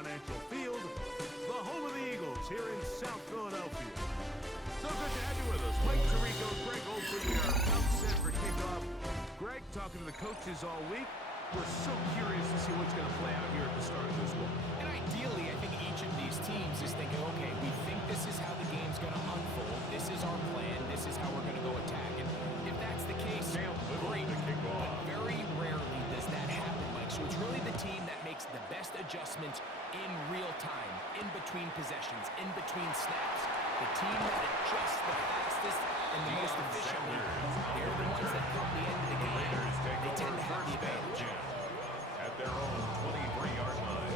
Financial Field, the home of the Eagles here in South Philadelphia. So good to have you with us. Mike Tirico, Greg Olson here, about set for kickoff. Greg, talking to the coaches all week. We're so curious to see what's going to play out here at the start of this one. And ideally, I think each of these teams is thinking, okay, we think this is how the game's going to unfold. This is our plan. This is how we're going to go attack. And if that's the case, great. But very rarely does that happen, Mike. So it's really the team that makes the best adjustments in real time, in between possessions, in between snaps. The team that adjusts the fastest and the most efficiently, they're the ones that come the end of the game. They tend to have the advantage. At their own 23-yard line.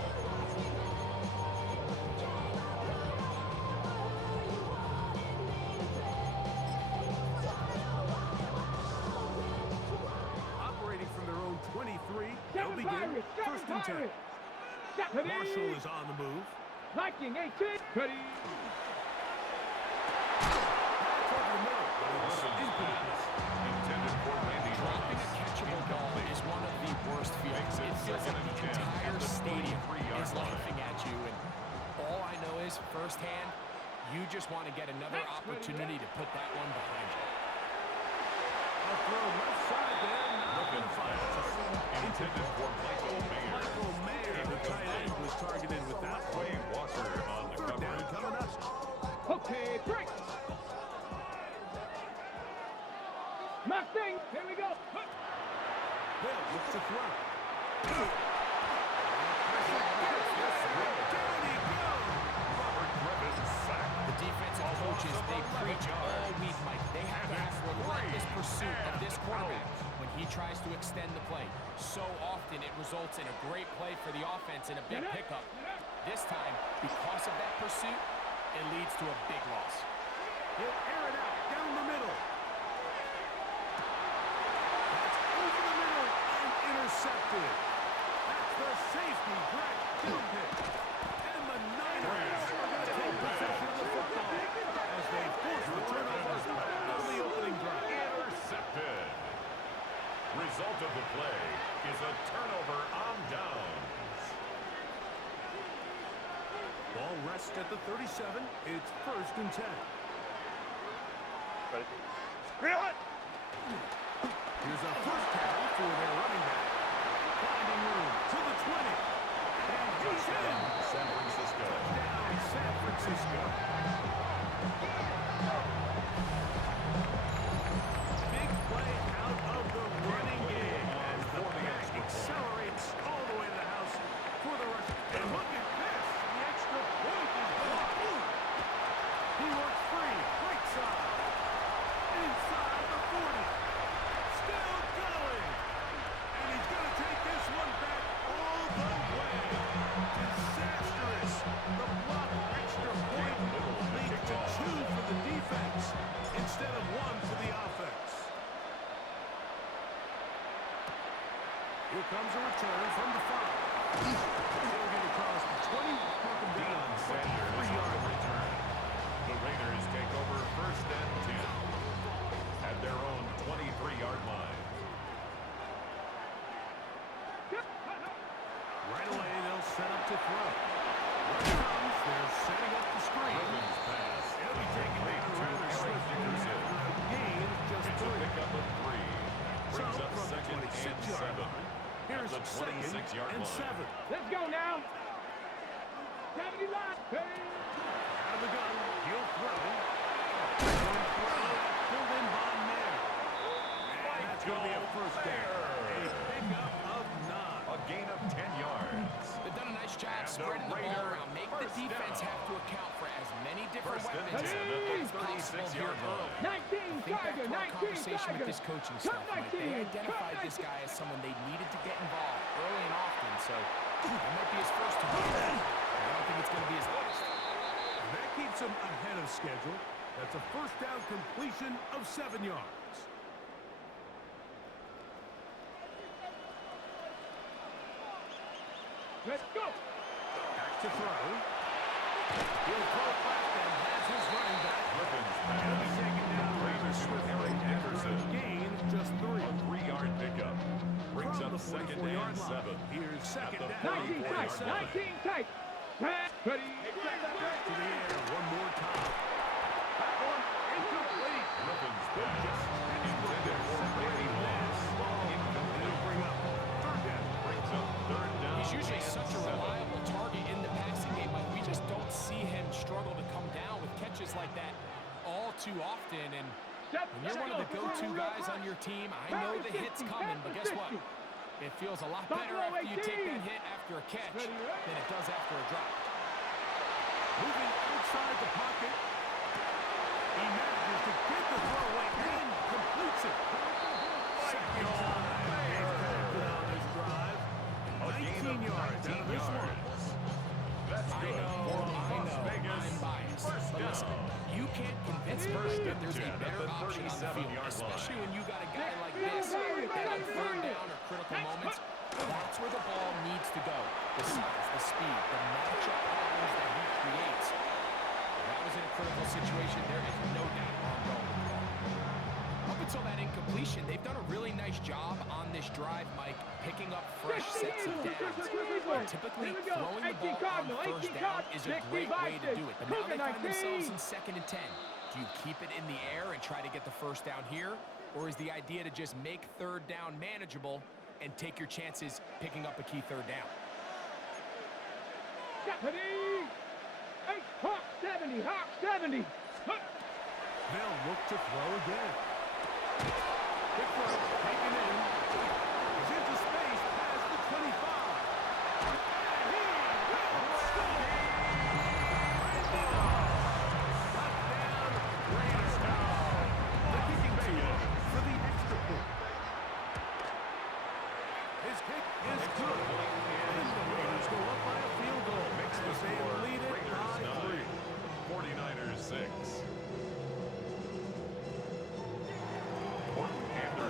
Operating from their own 23, they'll begin first and 10. Marshall is on the move. Liking 18. Ready. Intended for Randy. Dropping a catchable ball is one of the worst feelings. It feels like the entire stadium is laughing at you, and all I know is, firsthand, you just want to get another opportunity to put that one behind you. A throw left side there, not going to find it. Intended for Michael Mayer. Michael Mayer, the tight end, was targeted with that one. Wayne Walker on the Third down cover. coming up. Okay, break. Mustang, here we go. Bill looks to throw. Down he goes. Robert Griffin sacked. The defensive coaches, they preach all week, Mike. They have to have relentless pursuit of this quarterback when he tries to extend the play. So often it results in a great play for the offense and a big pickup. This time, because of that pursuit, it leads to a big loss. He'll air it out down the middle. That's over the middle and intercepted. That's the safety, Greg Gilpin. And the Niners are going to take possession of the football as they force the turnover on the opening drive. Intercepted. Result of the play is a turnover on downs. Ball rests at the 37. It's first and 10. Here's a first down for their running back. Finding room to the 20. And he's in. San Francisco. Touchdown, San Francisco. Big play out of the running game as the back accelerates all the way to the house for the rush. And look at this. The extra point is blocked. He works free. Right side. Inside the 40. Still going. And he's going to take this one back all the way. Disastrous. The blocked extra point leads to 2 for the defense instead of 1 for the offense. Here comes a return from the 5. They'll get across the 20. Welcome down. Sanders on the return. The Raiders take over first and 10 at their own 23-yard line. Right away, they'll set up to throw. Here it comes. They're setting up the screen. Griffin's pass. It'll be taken down rather swiftly after a gain of just It's a 3. pickup of 3. So Brings up from the second and 26-yard 7. line, here's At the second 26-yard and line. 7. Let's go now. 70 line. Hey. Out of the gun, he'll throw. Pulled in by Mayer. And that's going to be a first down. A pickup of 9. A gain of 10 yards. They've done a nice job And the spreading the ball Raider around. Make the first defense down. have to account for as many different First and weapons 10 at the as possible here 36-yard line. early. 19 Think back Tiger, to our 19 conversation Tiger. with this coaching staff, Mike. They identified this guy as someone they needed to get involved early and often, so that might be his first time. I don't think it's going to be his last. That keeps him ahead of schedule. That's a first down completion of 7 yards. Let's go. Back to throw. He'll throw it back and has his running back. Griffin's He'll be pass. taken down rather swiftly after a gain of just 3. A 3-yard pickup. Brings From up the second 44-yard and line. 7. Here's second At the down. 19 tight. 19 tight. Ready. To the air one more time. That one incomplete. Griffin's pass intended for Brady Moss. It'll bring up third down. Brings up third down. He's usually and such a 7. reliable target in the passing game, but we just don't see him struggle to come down with catches like that all too often. And when you're one of the go-to guys on your team, I know the hit's coming, but guess what? It feels a lot better after you take that hit after a catch than it does after a drop. Moving outside the pocket. He manages to get the throw away and completes it. Second time they've connected on this drive. A gain of 19 yards out of this one. That's I good for Las know, Vegas. I'm biased, First but listen, down. you can't convince me that there's a better option on the field, especially when you got a guy like this that on third down or critical moments, that's where the ball needs to go. The size, the speed, the matchup problems that he creates. If that was in a critical situation, there is no doubt where I'm going with the ball. Up until that incompletion, they've done a really nice job on this drive, Mike, picking up fresh sets of downs. Typically, throwing the ball on first down is a great way to do it. But now they find themselves in 2nd and 10. Do you keep it in the air and try to get the first down here? Or is the idea to just make third down manageable and take your chances picking up a key third down? Ready. Hawk 70. Hawk 70. They'll look to throw again. Quick throw, taken in. He's into space past the 25. And he will score! Touchdown, Raiders. The kicking team for the extra point. His kick is good. And the Raiders go up by a field goal. Makes the As they score lead it Raiders by 3. 49ers 6.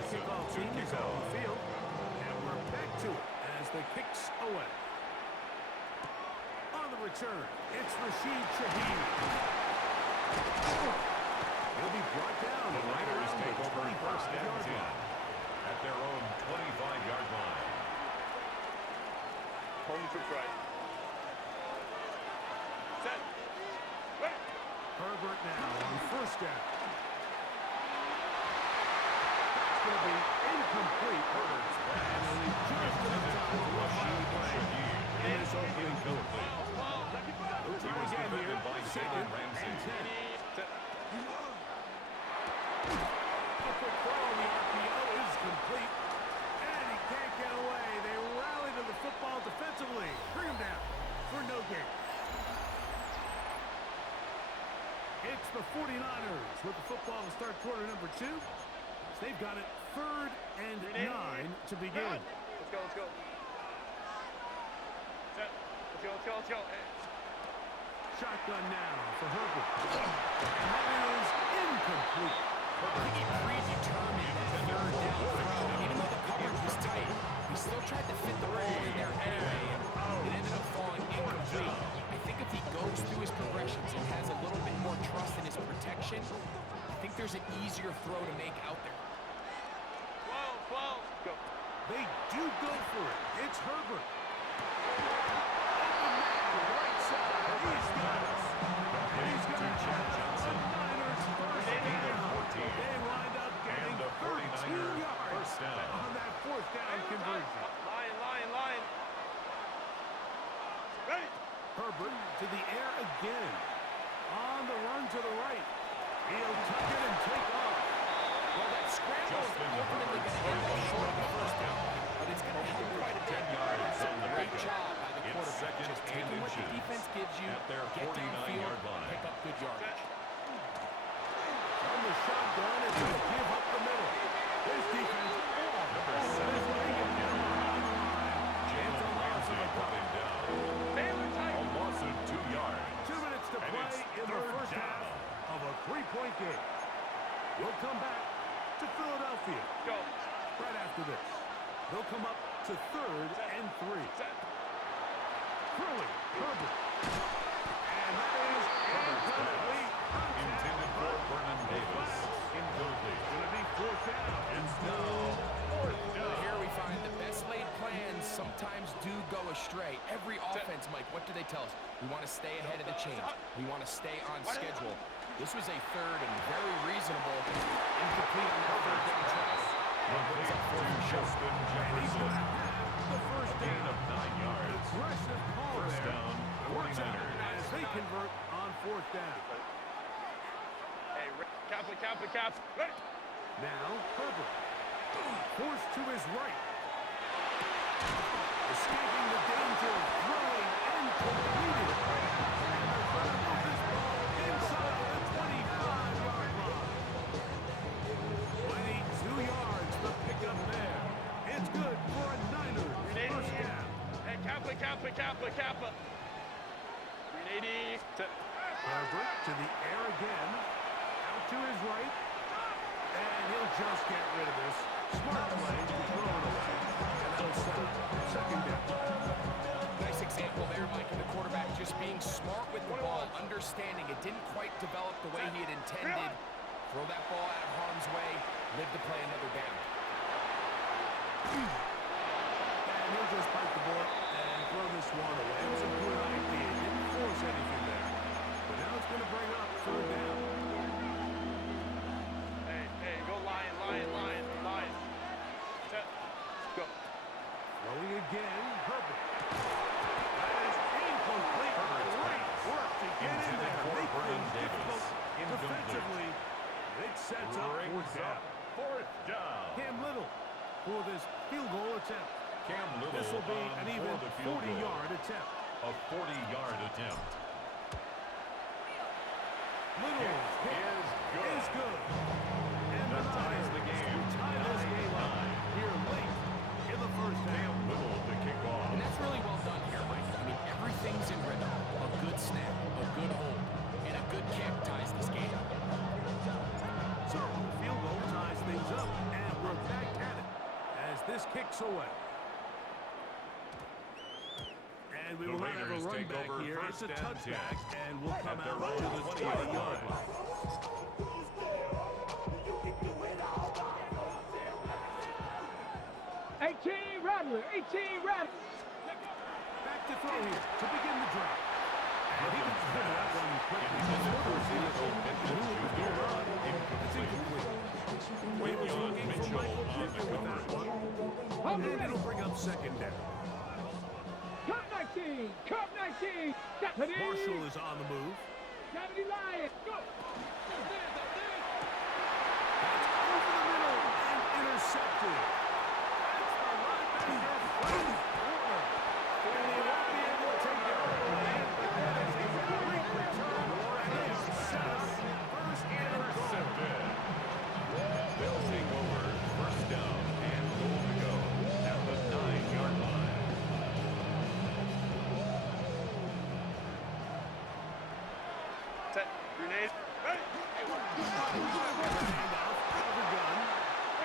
Kickoff team is on the field, and we're back to it as the kicks away. On the return, it's Rashid Shaheed. He'll be brought down. The Raiders take over first and 25-yard 10 line. at their own 25-yard line. Home to try. Set. Wait. Herbert now on first down. That's going to be incomplete. Herbert's pass. And only just enough time to rush the play. And it's opening complete. We'll try again here. Second and 10. A quick throw on the RPO is complete. And he can't get away. They rally to the football defensively. Bring him down for no gain. It's the 49ers with the football to start quarter number 2. So they've got it 3rd and 9 to begin. Let's go, let's go. Set. Let's go. Shotgun now for Herbert. And that is incomplete. I think he predetermined that third down throw. And even though the coverage was tight, he still tried to fit the ball in there anyway, and it ended up falling incomplete. I think if he goes through his progressions and has a little bit more trust in his protection, I think there's an easier throw to make out there. 12. Go. They do go for it. It's Herbert. Open man, right side. He's got it. And he's going to challenge the Niners first down. They wind up getting 13 yards on that 4th down conversion. Line. Ready. Herbert to the air again. On the run to the right. He'll tuck it and take off. Well, that scramble is ultimately going to end up short of the first down, but it's going to help quite a bit. 10 yards on the Great pickup. job by the It's quarterback. second Just and taking what the inches defense gives you, at their get downfield, 49-yard line. pick up good yardage. From the shotgun, it's going to give up the middle. This defense, Number 7, It's a loss of a put him down. A loss of 2 yards. 2 minutes to And play it's in the third first down. half of a 3-point game. We'll come back to Philadelphia Go. right after this. They'll come up to 3rd and 3. Curling, Herbert. And that is incomplete. Intended for Vernon Davis. Incomplete. Going to be 4th down. It's now 4th down. Here we find the best laid plans sometimes do go astray. Every offense, Mike, what do they tell us? We want to stay ahead of the change. We want to stay on schedule. This was a third and very reasonable incomplete on that third down try. Brings up fourth and short. Jefferson. The first Gain down. of 9 yards. Aggressive call First there. down, Works out 49ers. as they convert on fourth down. Hey, cap. Now, Herbert. Forced to his right. Escaping the danger of throwing and completed. And they're going to move this ball inside the 25-yard line. 22 yards, the pickup there. It's good for a Niners first down. Hey, Kappa. 380. Herbert to the air again. Out to his right. And he'll just get rid of this. Smart play to throw it away. And that'll settle second down. Nice example there, Mike, of the quarterback just being smart with the ball, understanding it didn't quite develop the way he had intended. Throw that ball out of harm's way, live to play another down. And he'll just bite the bullet and throw this one away. It was a good idea. Didn't force anything there. But now it's going to bring up third down. Hey, go lion. Set. Go. Throwing again, Herbert. That is incomplete. Great work to get in there. Make things difficult defensively. It sets up fourth down. Fourth down. Cam Little for this field goal attempt. Cam Little This will be an even for the field goal. 40-yard attempt. A 40-yard attempt. Little is good. And the That ties the Niners game. tie this game up here late in the first half. Cam Little to kick off. And that's really well done here, Mike. I mean, everything's in rhythm. A good snap, a good hold, and a good kick ties this game up. So the field goal ties things up, and we're back at it as this kicks away. And we The will not have a Raiders run take back over here. It's a first and touchback, 10. and we'll come At their out to own the 20-yard 20-yard line. line. 18 Rattler. Back to throw here to begin the drive. And he gets rid of that one quickly. It's incomplete. He was looking for Michael Pittman with that one. And it'll bring up second down. Cup 19. Deputy. Marshall is on the move. Deputy Lion. Go. That's over the middle and intercepted. That's the linebacker from the corner. And he won't be able to take it all away. That is a great return. And they'll set up first and goal. They'll take over first down and goal to go at the 9-yard line. Set. Grenade. Ready. Handoff out of the gun.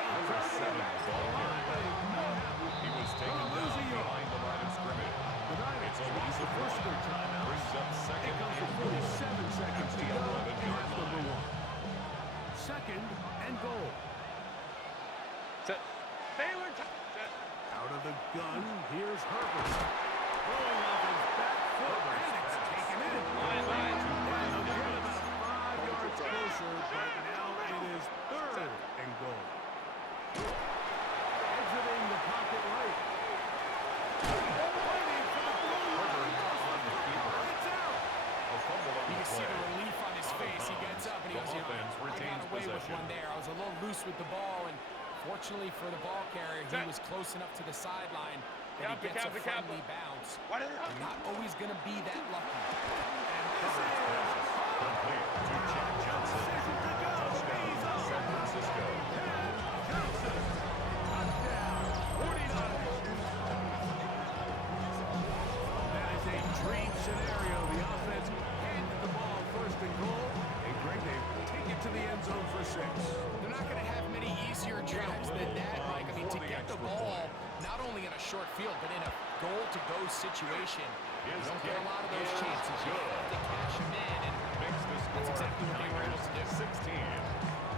Number 7 ball carrier. He was taken down behind the line of scrimmage. The Niners It's a loss of first of one. their timeouts. Brings up second It comes and with goal. 47 seconds to The go. 11-yard Here's number line. 1. Second and goal. Set. Baylor. Set. Out of the gun, here's Herbert. Throwing off his back foot, and it's taken in. Line. And again about 5 yards closer, but now it is third and goal. Exiting the pocket right. Waiting for the goal line. It's out. A fumble on You the can see play. the relief on his face. He gets up and he The goes, offense I got retains away with possession. one there. I was a little loose with the ball, and fortunately for the ball carrier, he was close enough to the sideline that he gets a friendly bounce. What is it? You're not always going to be that lucky. This is Complete to Jack Johnson. decision to go. Touchdown, He's on. San Francisco. Johnson. Touchdown. 49ers. That is a dream scenario. The offense handed the ball first and goal. And Greg, they take it to the end zone for 6. They're not going to have many easier drives than that, Mike. I mean, to get the ball, not only in a short field, but in a goal-to-go situation, you don't get a lot of those chances. You have to cash them in, and Makes the score that's exactly what they were able to do. 16.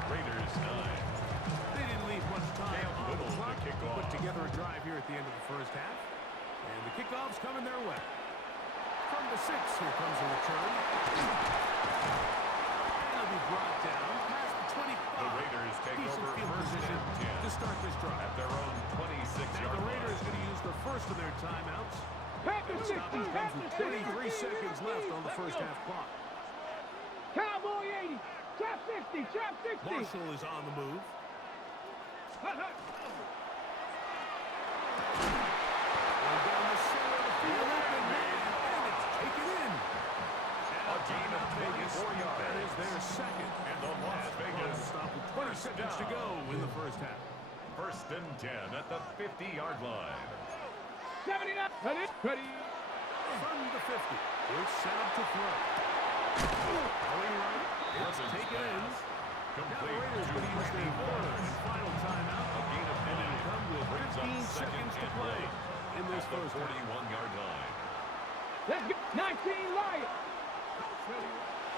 Raiders 9. They didn't leave much time on the clock to kickoff. put together a drive here at the end of the first half. And the kickoff's coming their way. From the 6, here comes a return. And it'll be brought down past the 25. The Raiders take Decent over field first position and 10 to start this drive. at their own 26-yard Now the line. Raiders going to use the first of their timeouts. Panthers 60, Stoppage comes Panthers with 60. 23 seconds left on the first half clock. Cowboy 80, trap 60, trap 60. Marshall is on the move. Hut, hut. And down the center of the field, open man, and it's taken in. A gain of Vegas, 24 yards. that is their second. And the Las Vegas Stop with 20 seconds to go in the first half. First and 10 at the 50-yard line. 79, ready. From the 50, it's set up to throw. Going right, it's taken in. Now the Complete Raiders to going to use their Randy third Moss. and final timeout. A gain of And it'll 9 come with brings up 15 second seconds to and play one in this at the first half. 41-yard line. Let's go. 19, Lions.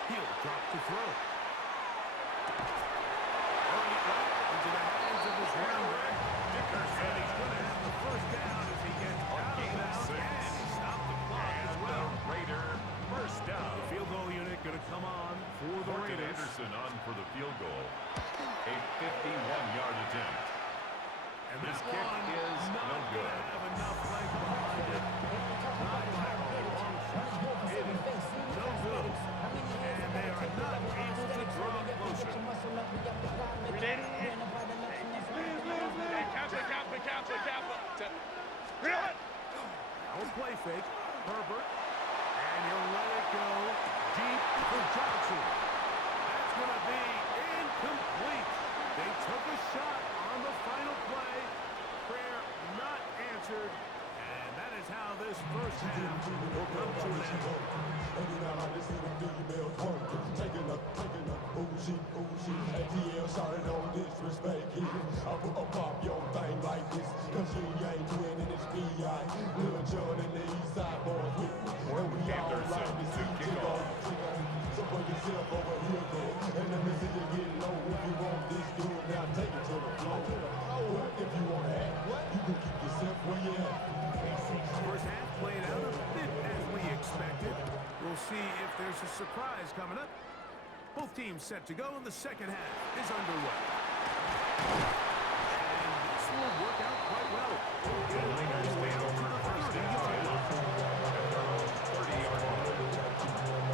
He'll drop to throw. Throwing it right into the hands of his running back. Dickerson. And he's going to have the first down as he gets out of gain of bounds. 6. And he stopped the clock as And well. the Raider first down. The field goal unit going to come on for the Thornton Raiders. Anderson on for the field goal. A 51-yard attempt. And This that kick one is not no good. gonna have enough leg behind it. Not by a long shot. It is no good. And they are not able to draw closer. Now a play fake. Herbert. And he'll let it go deep for Johnson. That's going to be incomplete. They took a shot on the final play. Prayer not answered. And that is how this first half will come to an end. ATL started on disrespect here. I pop your thing like this, cause you ain't winning this PI. Lil John and the East Side boys with me. And we all Anderson like this to kick off. So put yourself over here, go. And let me see you get low. If you want this good, now take it to the floor. But if you want to act, you can keep yourself where you at. First half played out a bit as we expected. We'll see if there's a surprise coming up. Both teams set to go, and the second half is underway. And this will work out quite well. The Raiders take over first and 10 at their own 30-yard line.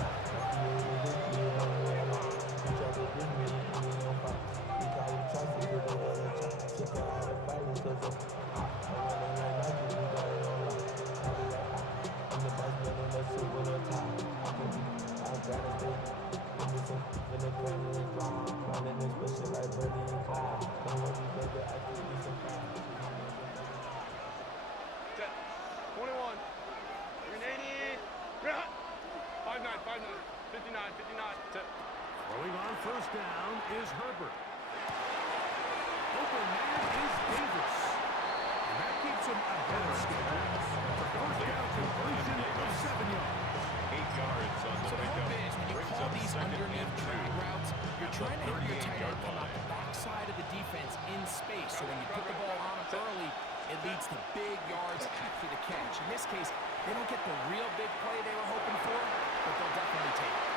Throwing on first down is Herbert. Open man is Davis. And that keeps him ahead of schedule. First down completion of 7 yards. 8 yards on the So the hope pickup. is when you Brings call up these second underneath and drag 2 routes, you're at trying to the have your tight 38-yard end come out line. the backside of the defense in space. So when you put the ball on him early, it leads to big yards after the catch. In this case, they don't get the real big play they were hoping for, but they'll definitely take it.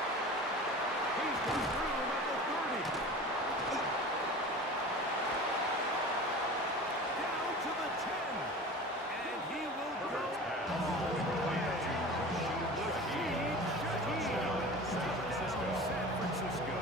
He's through at the 30. Down to the 10. And he will go all the way. Rashid Shaheed. Touchdown, San Francisco.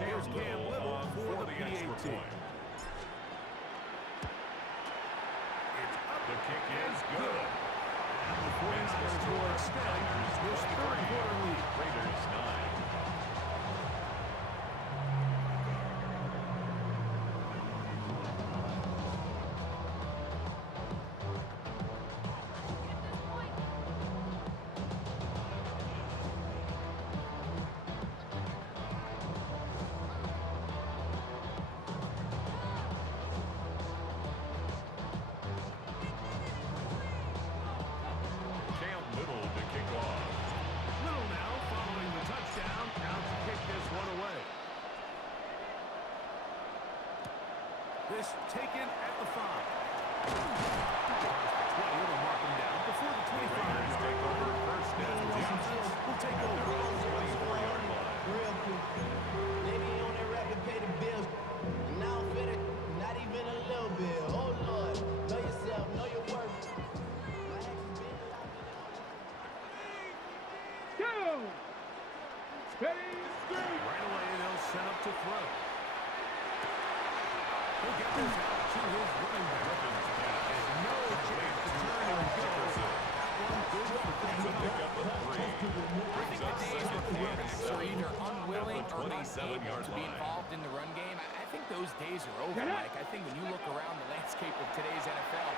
Here's Cam Little for the extra PAT. point. It's up. The kick is good. And the 49ers will extend this third quarter lead. Raiders 9. this taken at the 5. 20 will mark him down before the 25. Raiders take over first and 10. Will take over. 24-yard line. Real quick. They be on their record, pay the bills. And now I'm fit it, not even a little bit. Oh Lord, know yourself, know your worth. My ex has been locked in. Go! Ready? Right away, they'll set up to throw. He'll get this out to his running back. And no chance to turn and go. That one good for It's a pickup of 3. Brings up Days where second and quarterbacks are 7. either unwilling or not 27-yard able to be line. involved in the run game. I think those days are over, Mike. I think when you look around the landscape of today's NFL,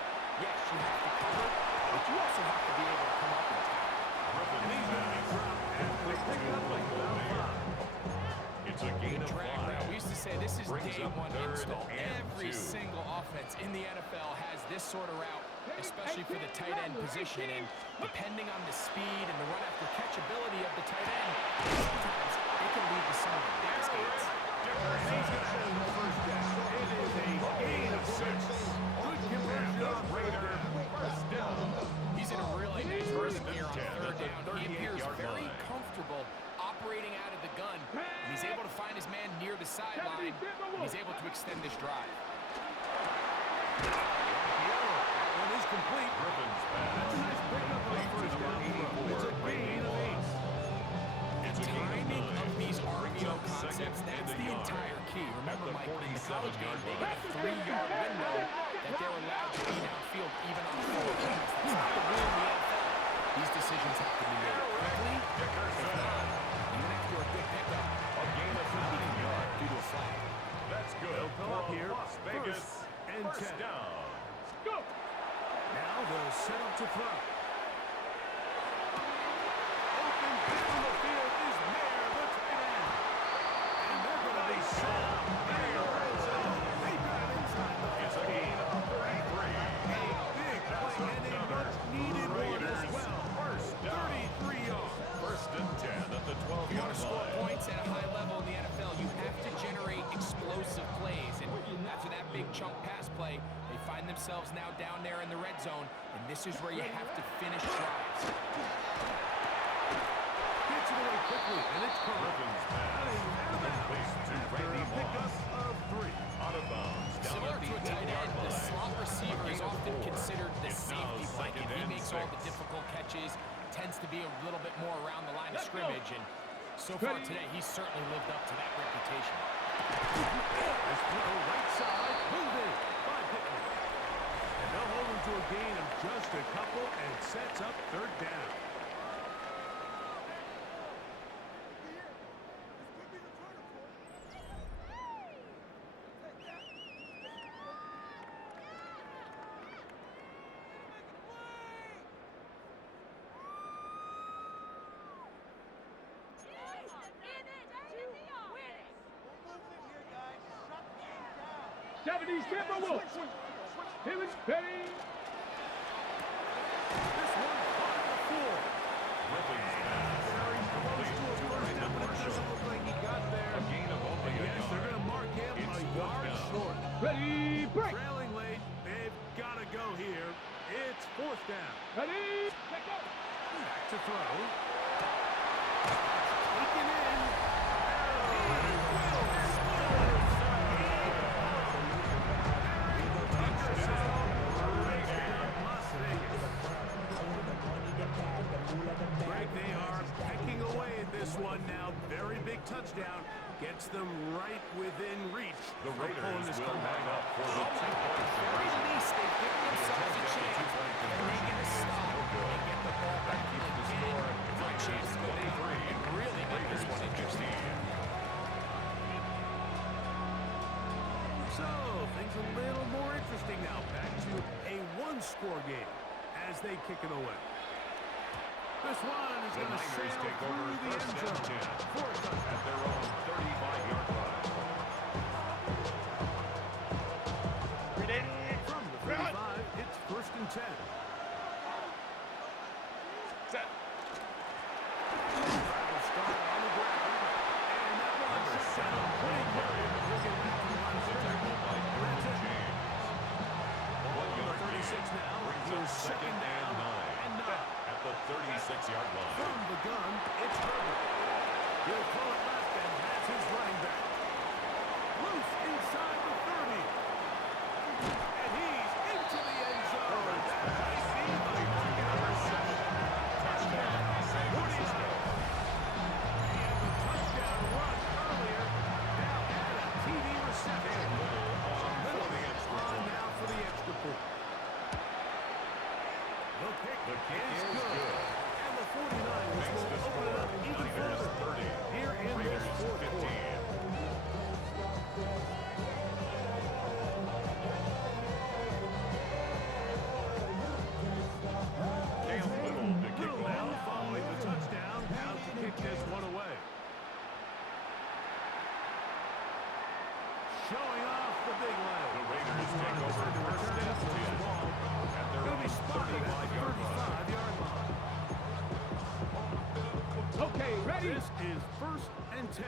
yes, you have to cover, but you also have to be able to come up and tackle. Griffin's And he's going to be dropped after picking up like about 5. It's a gain of Drag 5. route. We used to say this is Brings day up one third install. and Every 2. single offense in the NFL has this sort of route, especially for the tight end position. And depending on the speed and the run after catch ability of the tight end, sometimes it can lead to some of the biggest gains. And he's going to have the first down. It is a gain of 6. Good conversion on Raider. First down. He's in a really nice rhythm here on 10 third at the down. He appears 38-yard very line. comfortable operating out of the gun. And he's able to find his man near the sideline. And he's able to extend this drive. That one is complete. Griffin's That's a pass. nice pickup on first down. It's a gain of 8. It's a gain Timing of 9. of these Brings RPO up second concepts, that's and a the yard. entire key. Remember, At the Mike, in the college game, 47-yard they line. get a 3-yard window that they're allowed to be downfield even on 4 points. That's not the rule in the NFL. These decisions have to be made quickly. If not, even after a good pickup, A gain of 15 yards. due to a flag. That's good. They'll come up For here. Las Vegas. First and First 10. down. Go! Now they'll set up to throw. Open down the field is Mayer, the tight end. And they're going to be set up in the red zone. They got it inside the It's a gain of 33. A big play and a much-needed one as well. First down. 33 yards. First and 10 at the If you want 12-yard to score line. points at a high level in the NFL, you have to generate explosive plays. And after that big chunk pass play, they find themselves now down there in the red zone. And this is where you have to finish drives. Gets it away quickly, and it's caught. Griffin's pass. Out of bounds. To After Randy a pickup Moss. of 3. Out of bounds. Down Similar at to the a tight 8-yard end, the line. slot receiver is often considered the It's now safety blanket. second He and makes all the 6. difficult catches, tends to be a little bit more around the line of scrimmage. And so far today, he's certainly lived up to that reputation. This throw right side, moving by Pittman. And they'll hold him to a gain of just a couple and sets up third down. '70s Timberwolves. Here is ready. This one caught at the 4. Griffin's pass. Very close to a Complete to first Brandon down, but it doesn't Marshall. look like he got there. A gain of only a Yes, they're yard. going to mark him It's a fourth yard down. short. Ready, break. Trailing late, they've got to go here. It's fourth down. Ready, let go. Back to throw. Taken in. He will score. Greg, they are pecking away at this one now. Very big touchdown. Gets them right within reach. The of pulling Raiders this will comeback line up for the At the very least, they've given themselves a chance. Can they get a stop and get the ball back again for a chance to go down and really make this one interesting? So, things a little more interesting now. Back to a one-score game as they kick it away. This one is The going to Niners sail take over through the first end and zone 10 for a touchdown. at their own 35-yard line. From the 35, it's first and 10. Set. Will start on the ground, and that one's set up pretty quick. Looking back and runs the tackle. That's it. 26-yard line. From the gun, it's Herbert. He'll pull it left and has his running back. Loose inside the 30. And he's into the end zone. I see the market reception. Touchdown, San Francisco. And the touchdown run earlier now had a TD reception. On now for the extra point. The kick is good. And the 49ers will open it up even further here in this fourth quarter. Little now following the touchdown, out to kick this one away. Showing off the big leg. The Raiders take over first and 10 at their own 35-yard line. Okay, ready? This is first and 10.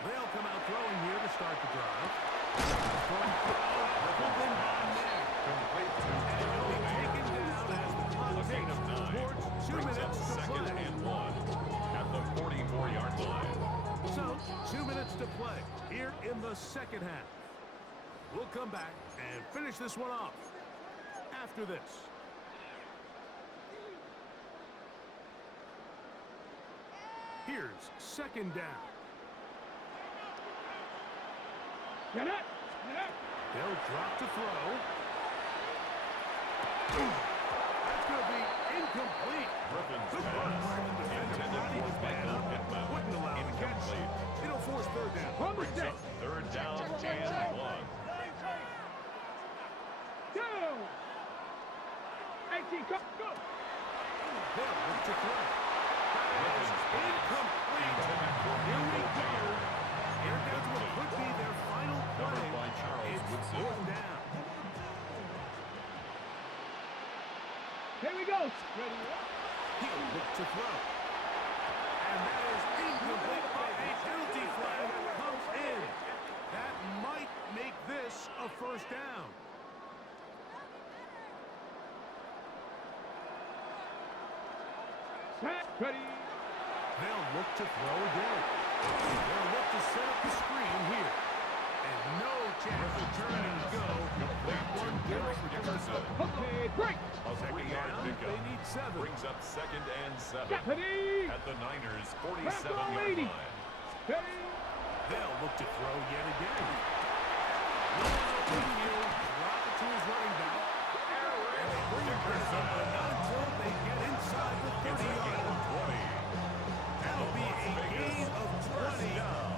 They'll come out throwing here to start the drive. Throwing pulled in by there. Complete to And he'll be taken down as the clock a gain ticks of 9. towards 2 Brings up minutes to second play. and 1 at the 44-yard line. So, 2 minutes to play here in the second half. We'll come back and finish this one off after this. Here's second down. Get it! Get it! They'll drop to throw. That's going to be incomplete. Griffin's Good pass run by the defender. intended Body for was bad Michael up. Pittman. Wouldn't allow the catch. Incomplete. It'll force third down. On the Brings stick! up third down and 1. Go! 18, go! Go! They'll look to throw. That is incomplete. Here we go. Here goes what could be their final play. Covered by Charles It's Woodson. fourth down. Here we go! Ready? He'll look to throw. And that is incomplete, but a penalty flag comes in. That might make this a first down. Set! Ready? They'll look to throw again. They'll look to set up the screen here. And no chance to turn and go. That one goes Dickerson. Okay, break! A second 3-yard down. pickup. They need 7. Brings up second and 7 Ready? at the Niners' Back 47-yard on, line. Ready? They'll look to throw yet again. He'll drop it to his running back. And they bring it Dickerson, but not until they get inside the 30-yard line. That'll be a gain of 20.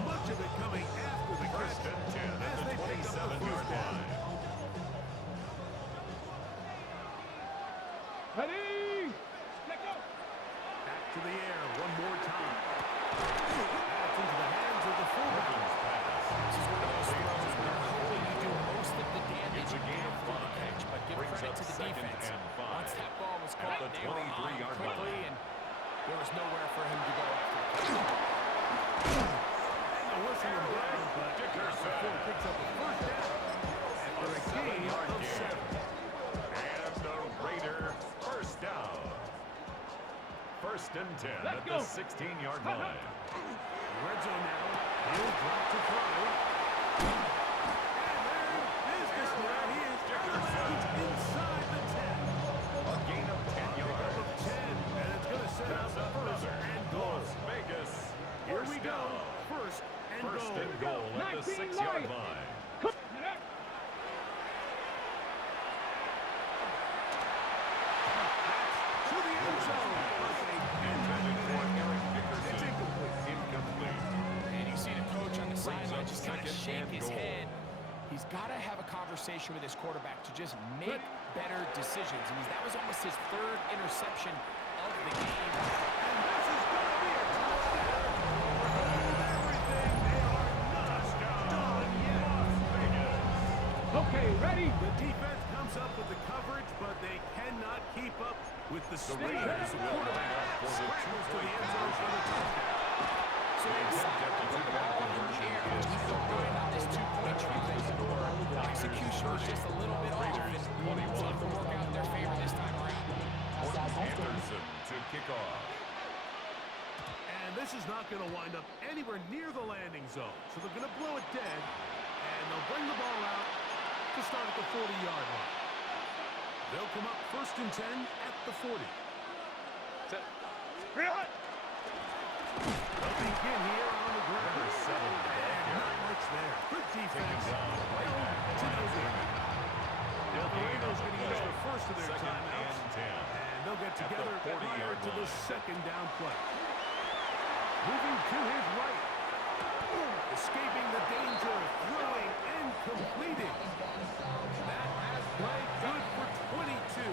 Much of it coming after the catch. First and 10 at As the they pick up the 27-yard first down. line. Ready? Let go! Back to the air one more time. That's into the hands of the fullback. Griffin's pass. This is one of those throws where you're hoping you do most of the damage It's a gain of after the 5. catch, but give Brings credit up to the second defense. and 5 Once that ball was at caught, the they were on 23-yard quickly, line. and there was nowhere for him to go after the catch. And the whistle and blows, but Dickerson. Ford picks up a first down after a gain of 7. And the Raider first down. First and 10 Let's at go. the 16-yard line. Red zone now. He'll drop to throw. And there is business now. He is inside the 10. A gain of 10 Up yards. of 10, and it's going to set up That's first another and goal. Las Vegas. Here we First go. down. First and First goal. and goal at the 19 6-yard line. line. Come! Get it! To the end zone. Intended for Eric Dickerson. It's incomplete. Incomplete. And you see the coach on the sideline up just kind of second shake and his goal. head. He's got to have a conversation with his quarterback to just make better decisions. I mean, that was almost his third interception of the game. And this is going to be a touchdown. Everything. They are not done yet. Las Vegas. Okay, ready? The defense comes up with the coverage, but they cannot keep up with the speed. Raiders The will quarterback line up for the scrambles to the two-point end zone for the touchdown. So it's Attempt at the two-point conversion is we feel good on this two-point treatment. Execution was just a little bit off, and it's not going to work out in their favor this is not going to wind up anywhere near the landing zone, so they're going to blow it dead, and they'll bring the ball out to start at the 40-yard line. They'll come up 1st and 10 at the 40. They'll begin here on the ground. And not much there. Good defense. Well, to no good. Now, the Raiders going to use the first of their timeouts, and they'll get together prior to the 2nd down play. Moving to his right. Escaping the danger, throwing and completing. That has played good for 22.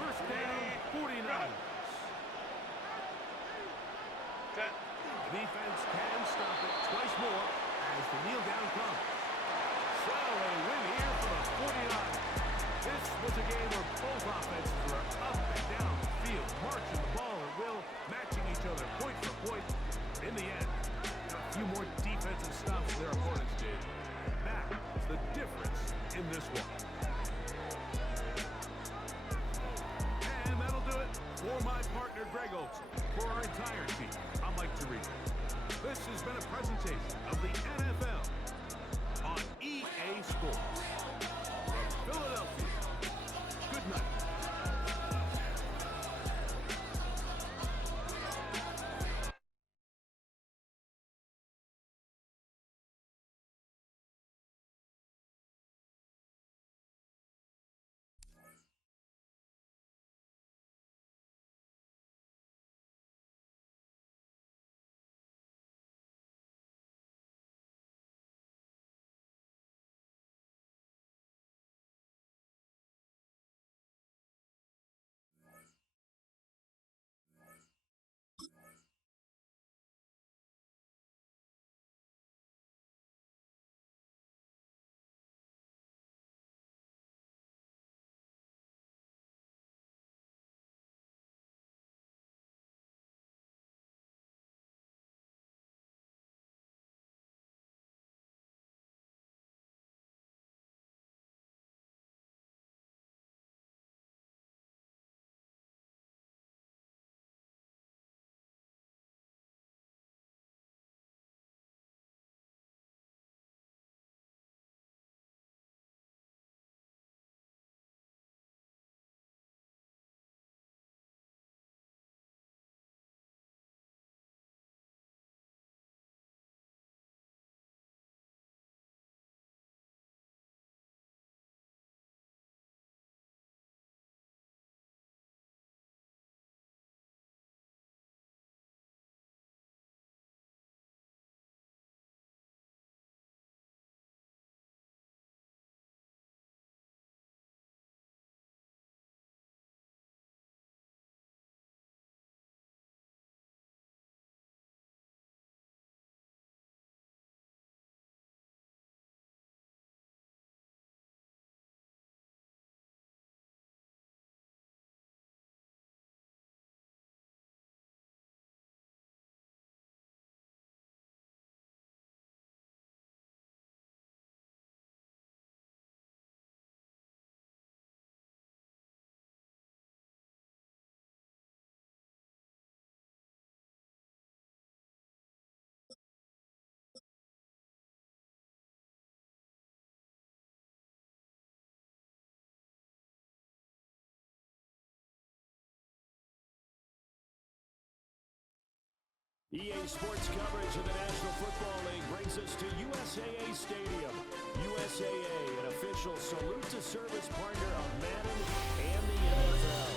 1st down, 49. The defense can stop it twice more as the kneel down comes. So a win here for the 49ers. This was a game where both offenses were up and down the field, marching the ball at will, matching each other point for point. In the end, a few more defensive stops than their opponents did. That is the difference in this one. And that'll do it for my partner, Greg Olson. For our entire team, I'm Mike Tirico. This has been a presentation of the NFL on EA Sports. From Philadelphia, good night. EA Sports coverage of the National Football League brings us to USAA Stadium. USAA, an official salute-to-service partner of Madden and the NFL.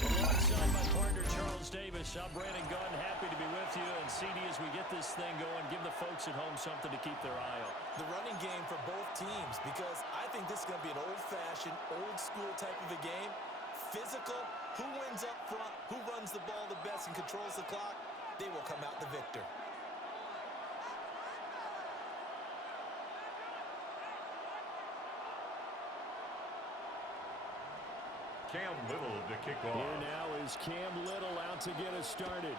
Alongside my partner, Charles Davis, I'm Brandon Gunn, happy to be with you. And CD, as we get this thing going, give the folks at home something to keep their eye on. The running game for both teams, because I think this is going to be an old-fashioned, old-school type of a game. Physical, who wins up front, who runs the ball the best and controls the clock, they will come out the victor. Cam Little to kick off. Here now is Cam Little out to get us started.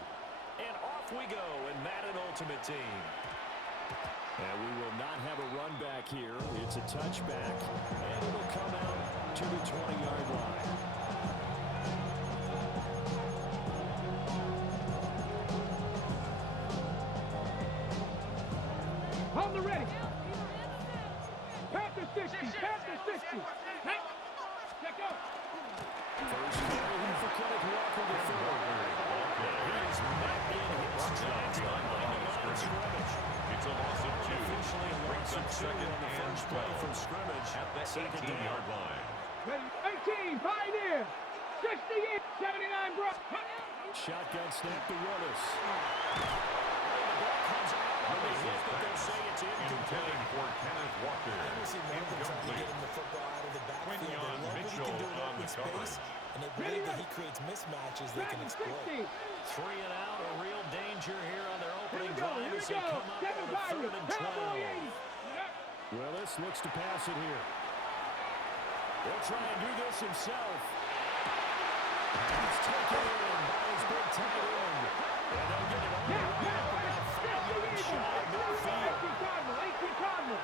And off we go in Madden Ultimate Team. And we will not have a run back here. It's a touchback, and it'll come out to the 20-yard line. scrimmage at the second 18-yard down. line. 18, Pioneer. 68, 79, bro. Shotgun snap to Willis. The ball comes out on the hit, but they'll say it's Intended incomplete. for Kenneth Walker. I don't see Malcolm trying to get Incomplete. him the football out of the backfield. They Quinyon love what he Mitchell can do in on open the space, coverage. and they believe that he creates mismatches they can exploit. 60. 3 and out, a real danger here on their Here opening we go, drive here we as they go. come up Kevin on a Byron, 3rd and Cowboy 12. 80. Willis looks to pass it here. He'll try and do this himself. He's taken in by his big tight end. And they'll get it all the way up about 5 yards shy of midfield. 18 Cardinal, 18 Cardinal.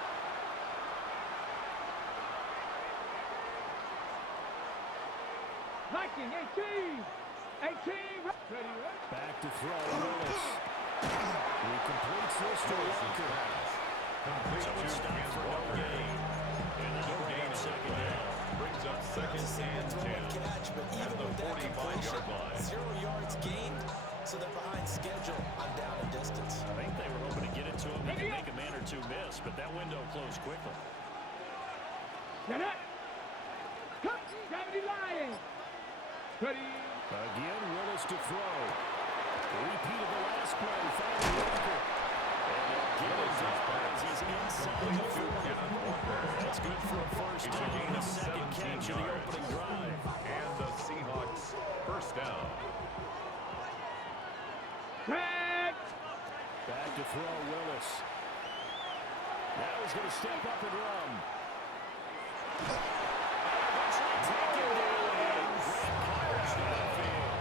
Viking, 18. 18. Back to throw, Willis. He completes this to Walker. Complete So to it's stopped Ken for no Walker. gain. And No that'll bring gain up on the second play. down. Brings up It's second a simple and throw 10. and catch, but At even the with that 45-yard completion, line. 0 yards gained, so they're behind schedule on down and distance. I think they were hoping to get it to him. He could make a man or two miss, but that window closed quickly. Get it. Cut. Gravity Lion. Ready. Again, Willis to throw. Repeat of the last play. Finally, Walker. And they'll get it down as he's inside the 40. That's good for a first It's a down. gain The of second 17 catch of the yards. opening drive. And the Seahawks first down. Tag. Back to throw, Willis. Now he's going to step up and run. Eventually taken down and Grant downfield.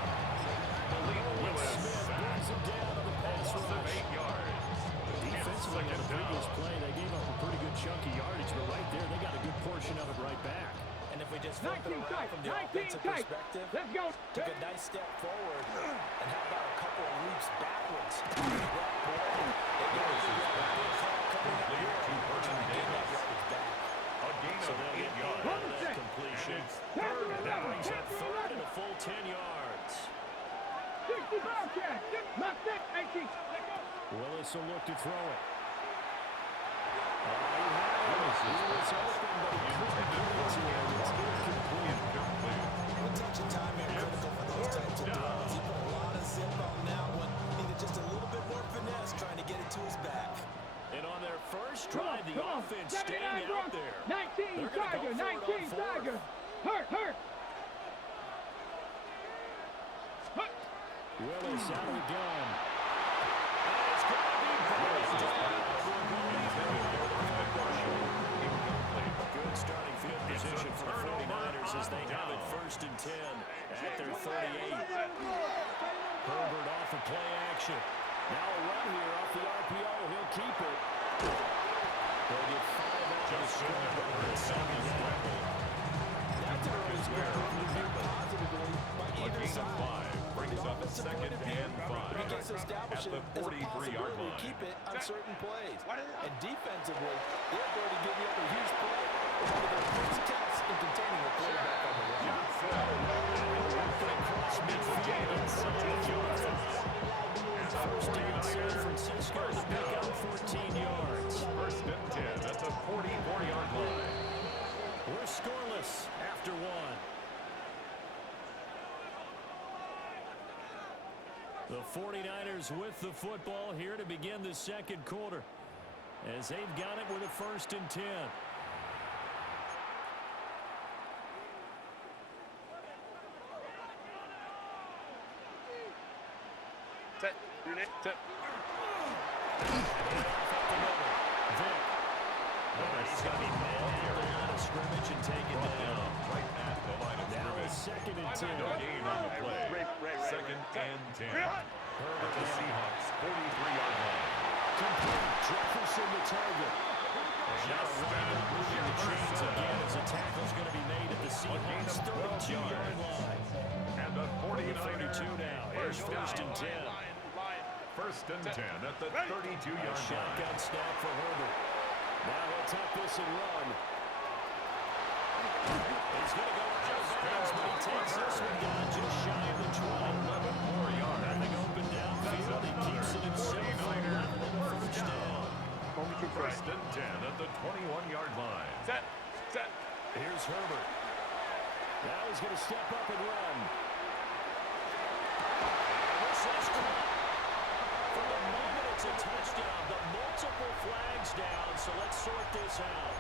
Malik Willis Smith brings him down on the pass loss of rush. 8 yards. Defensively on the previous play, they gave up a pretty good chunk of yardage, but right there, they got a good portion of it right back. And if we just flip it 19 around tight. from the 19 offensive tight. perspective, Let's go. took a nice step forward, and how about a couple of leaps backwards? That play, it goes to a big call coming up here, To Vernon trying to gain that Davis. yardage back. A gain So of they'll 8 get yards. out of that And completion. it's Third third and That down. brings up 3rd and a full 10 yards. 60 Bobcat. Left it. 18. Let's go. Willis will look to throw it. Willis He is was open, but he couldn't intended get for it to Ken him. It's Walker. incomplete. Incomplete. One touch of time here critical for those types of throws. He put a lot of zip on that one. Needed just a little bit more finesse trying to get it to his back. And on their first Come on, drive, the come on. offense 79 staying bro. out there. 19 They're gonna Tiger. go for it on 19 4th. Tiger. Hurt. Willis out of the gun. And it's going to be brought down. Good starting field position for the 49ers as they have it 1st and 10 at their 38. Herbert off of play action. Now a run here off the RPO. He'll keep it. They'll get 5 out of the Justin Herbert on the scramble. That's an early score reviewed positively by A either gain of side. 5 brings up Offensive second point of view, and 5. He gets established At the as a 43-yard possibility to line. keep it on certain plays. And defensively, the ability to give you up a huge play is one of their first tests in containing a quarterback on the run. Across midfield inside the 45. First down, San Francisco to pick up 14 yards. First and 10 at the 44-yard line. We're scoreless after 1. The 49ers with the football here to begin the second quarter as they've got it with a 1st and 10. He's going to be met at the line of scrimmage and taken down. Right at the line of Now scrimmage. it's 2nd and 10. No gain on the play. Second and 10. At the Seahawks 43-yard line. Complete. Jefferson the target. Now Ryan moving the chains again as a tackle's going to be made at the Seahawks 32-yard line. And the 32 49ers. now. Here's 1st and 10. First and 10 at the 32-yard line. Shotgun snap for Herbert. Now he'll tuck this and run. He's going to go out of bounds, but he takes this one down just shy of the 20. 11 more yards. Nothing open downfield. He keeps it himself for 11 and a first down. First and 10 at the 21-yard line. Set. Here's Herbert. Now he's going to step up and run. This is caught. For the moment, it's a touchdown. The multiple flags down, so let's sort this out.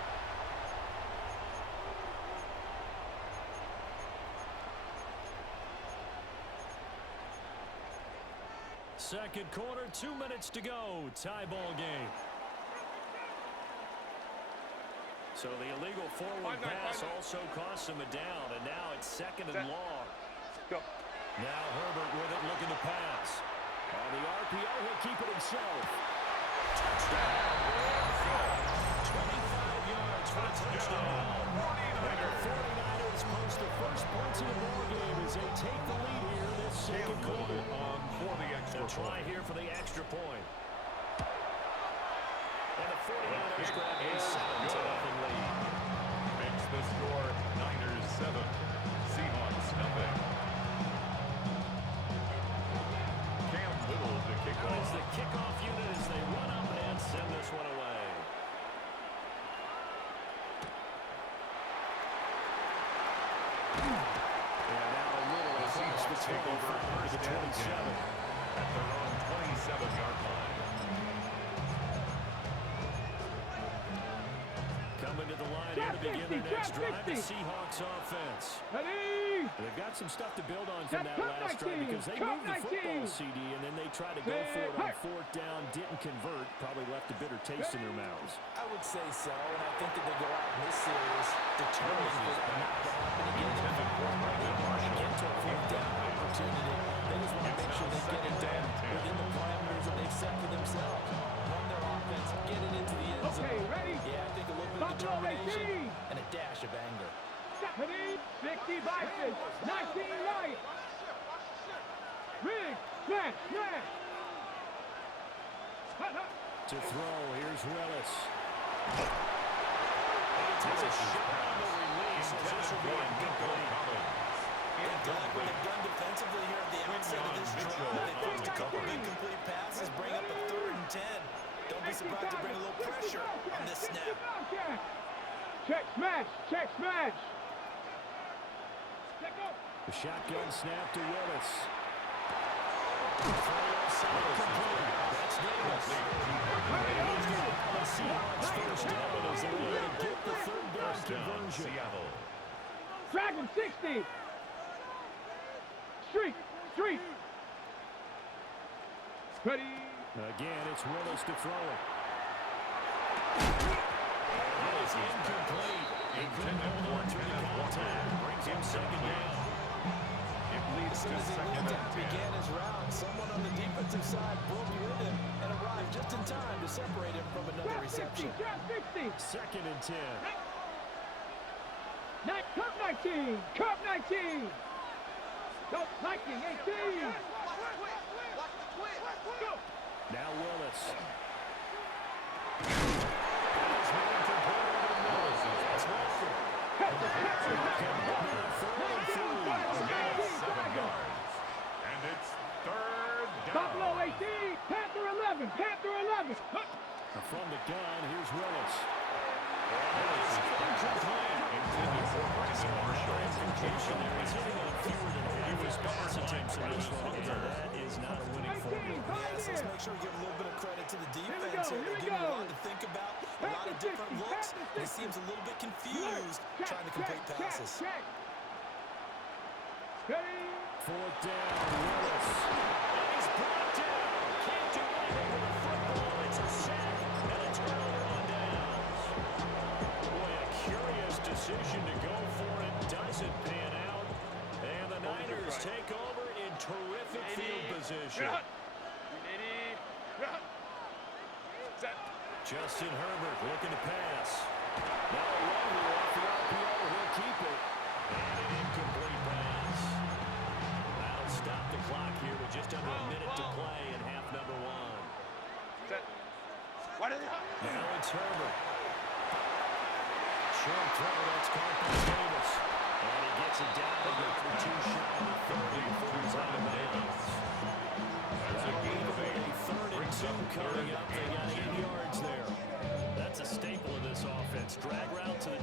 Second quarter, 2 minutes to go. Tie ball game. So the illegal forward pass also costs him a down, and now it's second and long. Go. Now Herbert with it, looking to pass. On the RPO, he'll keep it himself. Touchdown! 25 yards for a touchdown. And the 49ers post the first points in the ballgame as they take the lead here this second quarter. On for the extra They'll try here for the extra point. And the 49ers grab a 7-0 lead. Makes the score Niners 7, Seahawks nothing. Cam Little to kick off. As the kickoff unit as they run up and send this one away. And now a little across the 25 to the 27. At their own 27-yard line. Coming to the line here to begin their next drive, the Seahawks offense. They've got some stuff to build on from that last drive because they moved the football, CD, and then they tried to go for it on fourth down, didn't convert, probably left a bitter taste in their mouths. I would say so, and I think that they go out in this series determined for that not to happen again. Get to a fourth down opportunity. They just want to make sure they get it done within the parameters that they've set for themselves. Run their offense, get it into the end zone. Okay, ready? Yeah, I think a little bit of determination and a dash of anger. 60 Bison, 19 right. Rig, smash. To throw, here's Willis. He takes a shot on the release. This will be incomplete. They like what they've done defensively here at the outset of this drive. They forced a couple of incomplete passes, bring up a 3rd and 10. Don't be surprised to bring a little pressure on this snap. Check smash. The shotgun snap to Willis. That's Davis. The Seahawks first down as they're able to get the 3rd down conversion. Seattle. Dragon 60. Street. Ready. Again, it's Willis to throw it. It is incomplete. He couldn't hold on through the contact. Brings him second down. It leads to second and 10. Began his route. Someone on the defensive side broke with him and arrived just in time to separate him from another reception. Second and 10. Cup 19. Cup 19, 18. Go. Now Willis. And it's 3rd down. Buffalo 18, Panther 11. From the gun, here's Willis. Intended for Brandon Marshall. He's hitting on fewer than half his pass attempts in this one. That is not a winning formula. Yes, let's make sure we give a little bit of credit to the defense here. They're giving a lot to think about, a lot of different looks, and he seems a little bit confused trying to complete passes. Fourth down, Willis. And he's brought down. Can't do anything with the football. It's a sack and a turnover on downs. Boy, a curious decision to go for it. Doesn't pan out. And the Niners take over in terrific field position. Justin Herbert looking to pass. Now a run here off the RPO. He'll keep it. And an incomplete pass. That'll stop the clock here with just under a minute to play in half number 1. Now it's Herbert. Short throw, that's caught by Davis. And he gets it down to go for 2 shy of the 30 before he's out of bounds. That's a gain of 8. 3rd and 2 coming up. They got 8 yards there. That's a staple of this offense. Drag route to the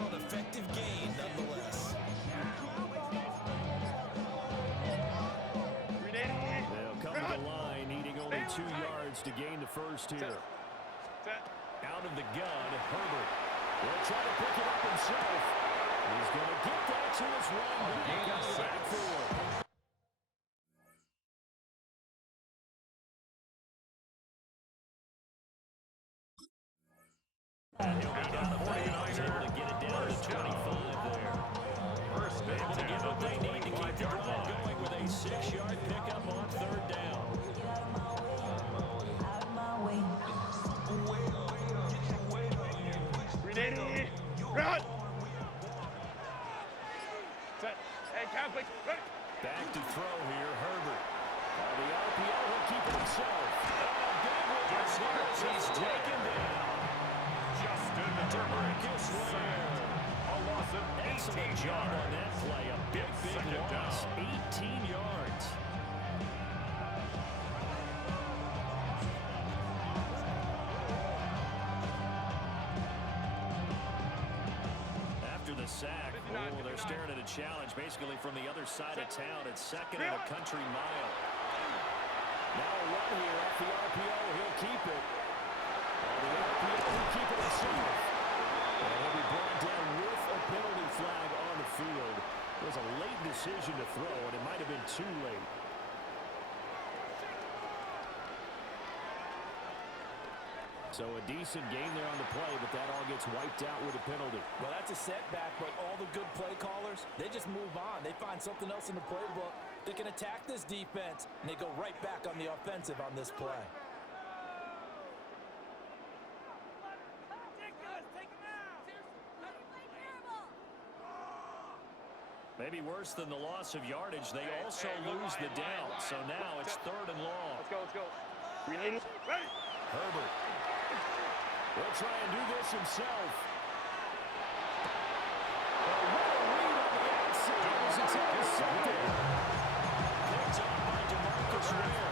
still an effective gain nonetheless. They'll come to the line, needing only 2 yards to gain the first here. Out of the gun, Herbert will try to pick it up himself. He's going to get that to his running back out of the backfield. And he'll be down the 49er, able to get it down to 25 there. First and Able to get what they need to keep the drive going with a 6-yard pickup on 3rd down. Run! Hey, Catholic, run! Back to throw here, Herbert. The RPO will keep it himself. Big one. He's taken down. Justin DeMarcus Ware. A loss of 18 Excellent job yards. on that play. A big Second loss. down. 18 yards. After the sack, they're staring at a challenge basically from the other side of town. It's 2nd and a country mile. Now a run here off the RPO. He'll keep it. The RPO will keep it himself. And he'll be brought down with a penalty flag on the field. It was a late decision to throw, and it might have been too late. So a decent game there on the play, but that all gets wiped out with a penalty. Well, that's a setback, but all the good play callers, they just move on. They find something else in the playbook. They can attack this defense, and they go right back on the offensive on this play. Maybe worse than the loss of yardage, they also lose the down. So now it's 3rd and long. Let's go. Ready? Herbert will try and do this himself. What a read on the outside as it's intercepted. Picked up by DeMarcus Ware.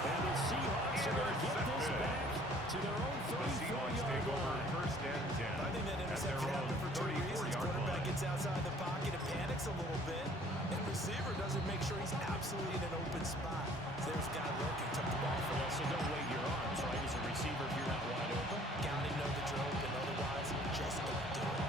And the Seahawks are going to get this back to their own 34-yard line. First and 10. I think that interception happened for 2 reasons. Quarterback gets outside the pocket and panics a little bit, and receiver doesn't make sure he's absolutely in an open spot. There's a guy looking, took the ball from him. So don't wave your arms, right, as a receiver if you're not wide open. Gotta know that you're open, otherwise just don't do it.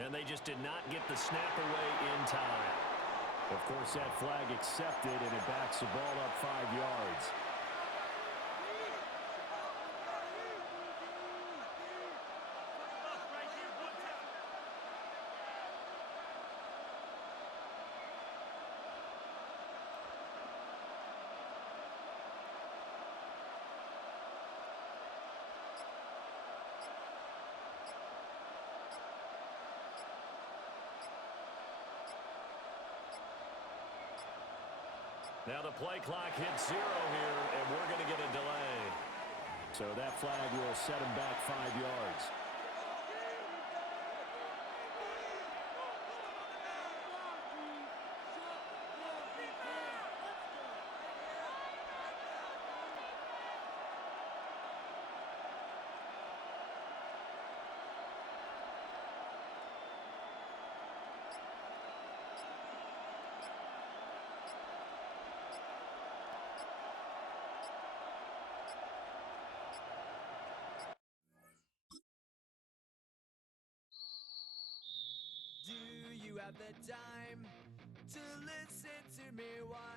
And they just did not get the snap away in time. Of course, that flag accepted, and it backs the ball up 5 yards. Now the play clock hits 0 here, and we're going to get a delay. So that flag will set him back 5 yards. Do you have the time to listen to me while